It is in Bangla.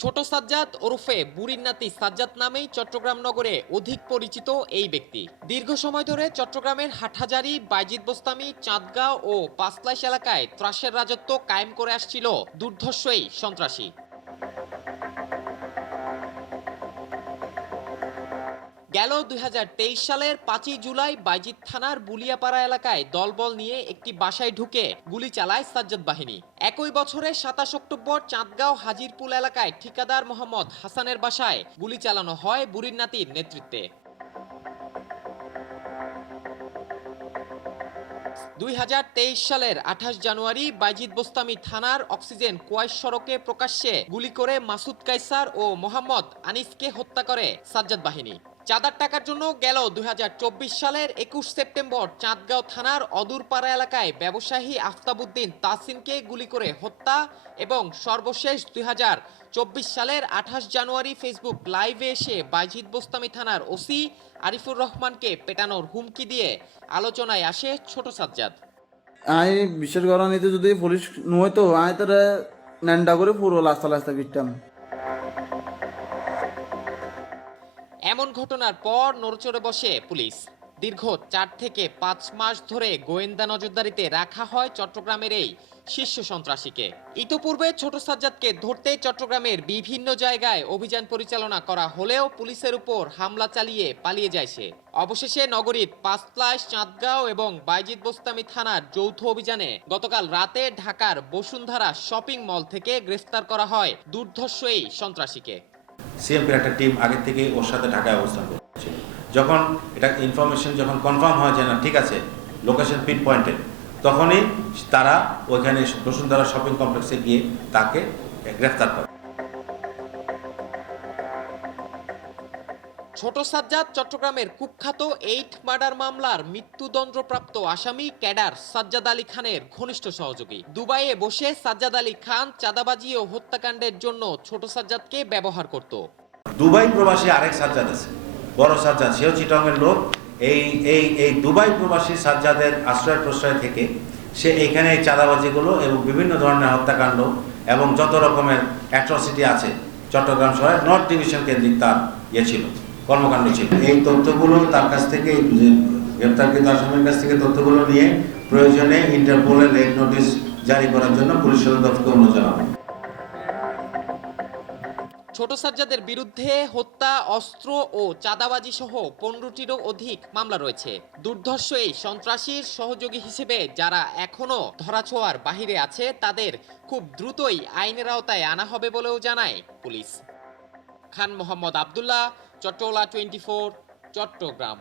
ছোট সাজ্জাদ ওরফে বুড়ির নাতি সাজ্জাদ নামেই চট্টগ্রাম নগরে অধিক পরিচিত এই ব্যক্তি। দীর্ঘ সময় ধরে চট্টগ্রামের হাটহাজারি বাইজিত বোস্তামি, চাঁদগাঁও ও পাঁচলাইশ এলাকায় ত্রাসের রাজত্ব কায়েম করে আসছিল দুর্ধর্ষ এই সন্ত্রাসী। গেল দুই হাজার তেইশ সালের পাঁচই জুলাই বাইজিদ থানার বুলিয়াপাড়া এলাকায় দলবল নিয়ে একটি বাসায় ঢুকে গুলি চালায় সাজ্জাদ বাহিনী। একই বছরের সাতাশ অক্টোবর চাঁদগাঁও হাজিরপুল এলাকায় ঠিকাদার মোহাম্মদ হাসানের বাসায় গুলি চালানো হয় বুড়ির নাতির নেতৃত্বে। দুই হাজার তেইশ সালের আঠাশ জানুয়ারি বাইজিদ বোস্তামি থানার অক্সিজেন কোয়াইশ সড়কে প্রকাশ্যে গুলি করে মাসুদ কাইসার ও মোহাম্মদ আনিসকে হত্যা করে সাজ্জাদ বাহিনী। চাঁদার টাকার জন্য গেল দুই হাজার চব্বিশ সালের একুশ সেপ্টেম্বর চাঁদগাঁও থানার অদূরপাড়া এলাকায় ব্যবসায়ী আফতাবুদ্দিন তাসিনকে গুলি করে হত্যা এবং সর্বশেষ দুই সালের আঠাশ জানুয়ারি ফেসবুক লাইভে এসে বাইজিদ বোস্তামি থানার ওসি আরিফুর রহমানকে পেটানোর হুমকি দিয়ে আলোচনায় আসে ছোট সাজ্জাদ। আই বিশেষ গরণীতে যদি পুলিশ নয় তো আই তারা ন্যান্ডা করে পুরো লাস্তা লাস্তা পিটতাম এমন ঘটনার পর নড়চড়ে বসে পুলিশ। দীর্ঘ চার থেকে পাঁচ মাস ধরে গোয়েন্দা নজরদারিতে রাখা হয় চট্টগ্রামের এই শীর্ষ সন্ত্রাসীকে। ইতোপূর্বে ছোট সাজ্জাদকে ধরতে চট্টগ্রামের বিভিন্ন জায়গায় অভিযান পরিচালনা করা হলেও পুলিশের উপর হামলা চালিয়ে পালিয়ে যায় সে। অবশেষে নগরীর পাঁচলাশ চাঁদগাঁও এবং বাইজিদ বোস্তামি থানার যৌথ অভিযানে গতকাল রাতে ঢাকার বসুন্ধরা শপিং মল থেকে গ্রেফতার করা হয় দুর্ধর্ষ এই সন্ত্রাসীকে। সিএমপির একটা টিম আগে থেকে ওর সাথে ঢাকায় অবস্থান করছিল। যখন এটা ইনফরমেশন যখন কনফার্ম হয় যে না, ঠিক আছে লোকেশন পিন পয়েন্টেড তখনই তারা ওইখানে বসুন্ধরা শপিং কমপ্লেক্সে গিয়ে তাকে গ্রেফতার করে। ছোট সাজ্জাদ চট্টগ্রামের কুখ্যাত এইট মার্ডার মামলার মৃত্যুদণ্ডপ্রাপ্ত আসামি ক্যাডার সাজ্জাদ আলী খানের ঘনিষ্ঠ সহযোগী। দুবাইয়ে বসে সাজ্জাদ আলী খান চাঁদাবাজি ও হত্যাকাণ্ডের জন্য ছোট সাজ্জাদকে ব্যবহার করত। দুবাই প্রবাসী আরেক সাজ্জাদ আছে, বড় সাজ্জাদ, সেও চিটংয়ের লোক। এই এই এই দুবাই প্রবাসী সাজ্জাদের আশ্রয় প্রশ্রয় থেকে সে এইখানে এই চাঁদাবাজিগুলো এবং বিভিন্ন ধরনের হত্যাকাণ্ড এবং যত রকমের অ্যাট্রসিটি আছে চট্টগ্রাম শহরে নর্থ ডিভিশন কেন্দ্রিক তার ইয়ে ছিল। কর্মকাণ্ড ছিল। এই তথ্যগুলো তার কাছ থেকে গ্রেপ্তারকৃত আসামির কাছ থেকে তথ্যগুলো নিয়ে প্রয়োজনে ইন্টারপোলের রেড নোটিশ জারি করার জন্য পুলিশ সদর দপ্তরকে অনুরোধ জানাব। ছোট সাজ্জাদের বিরুদ্ধে হত্যা, অস্ত্র ও চাঁদাবাজি সহ পনেরোটিরও অধিক মামলা রয়েছে। দুর্ধর্ষ এই সন্ত্রাসীর সহযোগী হিসেবে যারা এখনও ধরাছোঁয়ার বাহিরে আছে, তাদের খুব দ্রুতই আইনের আওতায় আনা হবে বলেও জানায় police. Khan Mohammad Abdullah Chattala twenty four Chattogram.